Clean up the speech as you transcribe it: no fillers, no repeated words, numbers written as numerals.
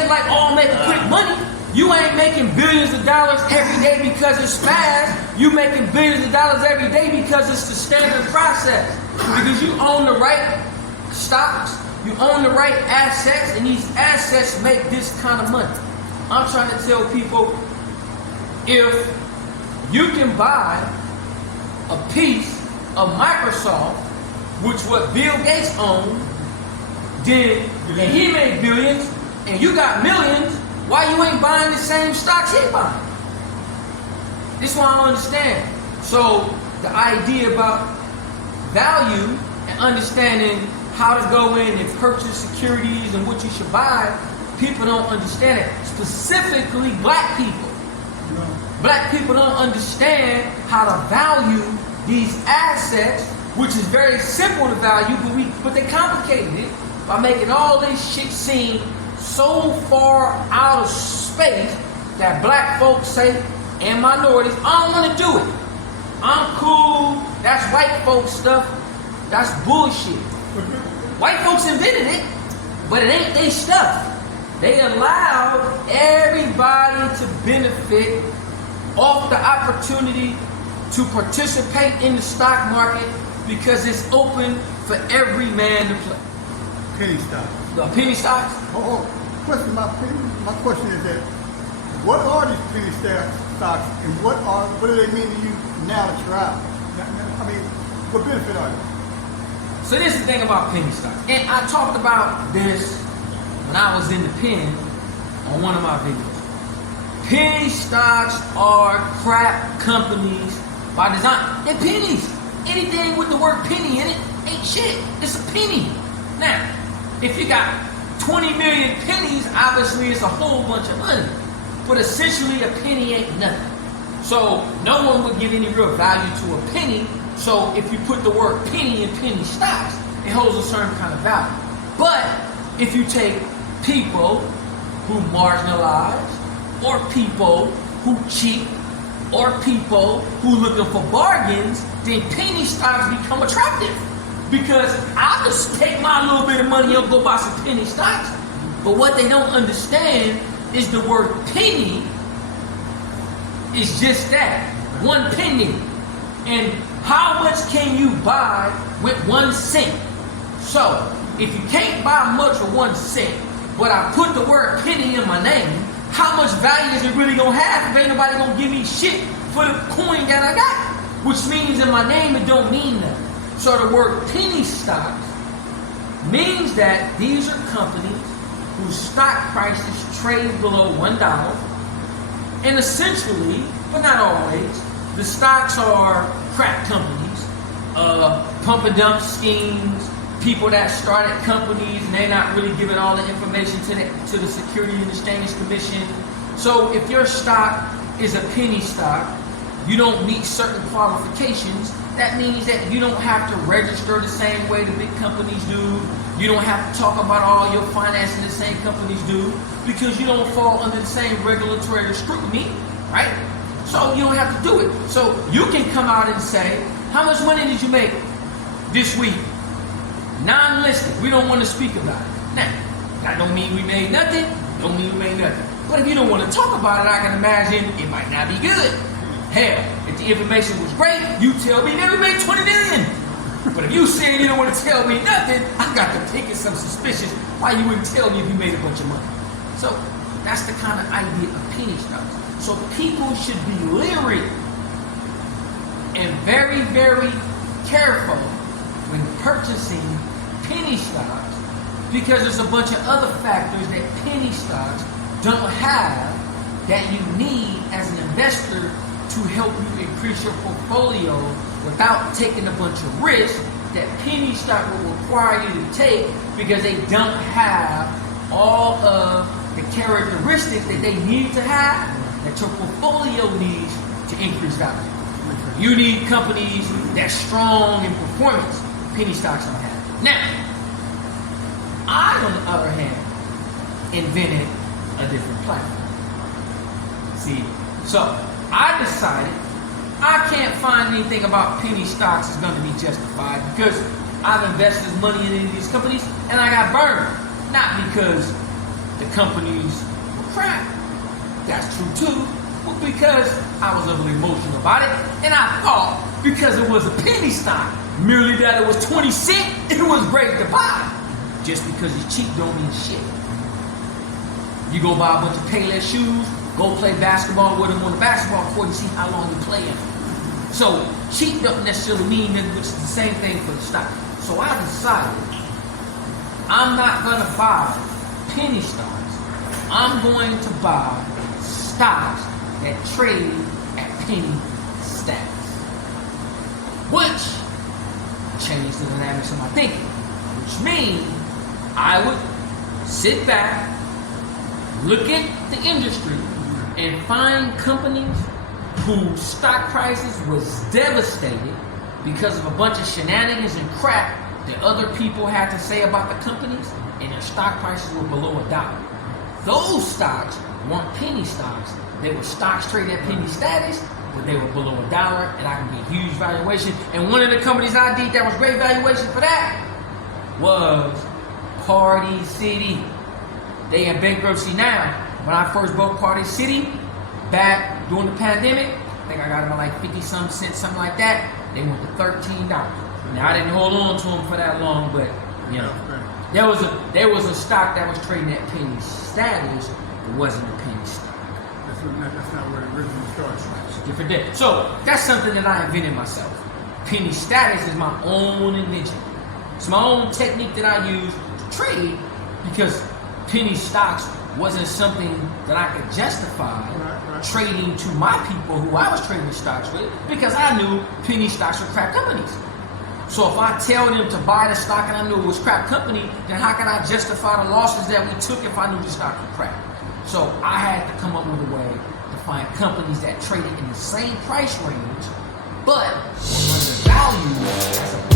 thinking like, oh, I'm making quick money. You ain't making billions of dollars every day because it's fast. You making billions of dollars every day because it's the standard process. Because you own the right stocks, you own the right assets, and these assets make this kind of money. I'm trying to tell people, if you can buy a piece of Microsoft, which what Bill Gates owned, then and he made billions, and you got millions, why you ain't buying the same stocks he buying? This is what I don't understand. So the idea about value and understanding how to go in and purchase securities and what you should buy, people don't understand it. Specifically black people. Black people don't understand how to value these assets, which is very simple to value, but they complicated it by making all this shit seem so far out of space that black folks say, and minorities, I don't want to do it. I'm cool. That's white folks stuff. That's bullshit. White folks invented it, but it ain't their stuff. They allowed everybody to benefit off the opportunity to participate in the stock market because it's open for every man to play. Penny stocks. The penny stocks? My question is that, what are these penny stocks and what do they mean to you now that you're out? I mean, what benefit are they? So this is the thing about penny stocks. And I talked about this when I was in the pen on one of my videos. Penny stocks are crap companies by design. They're pennies. Anything with the word penny in it ain't shit. It's a penny. Now, if you got 20 million pennies, obviously it's a whole bunch of money. But essentially a penny ain't nothing. So no one would give any real value to a penny. So if you put the word penny in penny stocks, it holds a certain kind of value. But if you take people who marginalize, or people who cheat, or people who looking for bargains, then penny stocks become attractive. Because I'll just take my little bit of money and go buy some penny stocks. But what they don't understand is the word penny is just that, one penny. And how much can you buy with 1 cent? So, if you can't buy much for 1 cent, but I put the word penny in my name, how much value is it really gonna have if ain't nobody gonna give me shit for the coin that I got? Which means in my name it don't mean nothing. So the word penny stocks means that these are companies whose stock prices trade below $1. And essentially, but not always, the stocks are crap companies, pump and dump schemes, people that started companies and they're not really giving all the information to the Security and Exchange Commission. So if your stock is a penny stock, you don't meet certain qualifications, that means that you don't have to register the same way the big companies do. You don't have to talk about all your financing the same companies do because you don't fall under the same regulatory scrutiny, right? So you don't have to do it. So you can come out and say, how much money did you make this week? Non-listed. We don't want to speak about it. Now, that don't mean we made nothing. Don't mean we made nothing. But if you don't want to talk about it, I can imagine it might not be good. Hell, if the information was great, you tell me, man, we made 20 million. But if you saying you don't want to tell me nothing, I got to think it's some suspicious why you wouldn't tell me if you made a bunch of money. So that's the kind of idea of penny stocks. So people should be leery and very, very careful when purchasing penny stocks because there's a bunch of other factors that penny stocks don't have that you need as an investor to help you increase your portfolio without taking a bunch of risks that penny stock will require you to take because they don't have all of the characteristics that they need to have that your portfolio needs to increase value. You need companies that's strong in performance. Penny stocks don't have. Now, I, on the other hand, invented a different platform. See, so I decided I can't find anything about penny stocks that's going to be justified because I've invested money in these companies and I got burned. Not because the companies were crap. That's true too. Well, because I was a little emotional about it, and I thought because it was a penny stock, merely that it was 20 cents, it was great to buy. Just because it's cheap don't mean shit. You go buy a bunch of Payless shoes, go play basketball with them on the basketball court and see how long you play them. So cheap don't necessarily mean that it's the same thing for the stock. So I decided I'm not going to buy penny stocks. I'm going to buy stocks that trade at penny stacks, which changed the dynamics of my thinking, which means I would sit back, look at the industry, and find companies whose stock prices was devastated because of a bunch of shenanigans and crap that other people had to say about the companies, and their stock prices were below $1. Those stocks weren't penny stocks. They were stocks traded at penny status, but they were below $1, and I can get huge valuation. And one of the companies I did that was great valuation for that was Party City. They in bankruptcy now. When I first bought Party City back during the pandemic, I think I got them at like 50-some cents, something like that. They went to $13. Now I didn't hold on to them for that long, but you know, there was a stock that was trading at penny status. It wasn't a penny stock. That's not where it originally started. It's a different day. So that's something that I invented myself. Penny status is my own invention. It's my own technique that I use to trade because penny stocks wasn't something that I could justify trading to my people who I was trading stocks with because I knew penny stocks were crap companies. So if I tell them to buy the stock and I knew it was crap company, then how can I justify the losses that we took if I knew the stock was crap? So I had to come up with a way to find companies that traded in the same price range, but were undervalued as a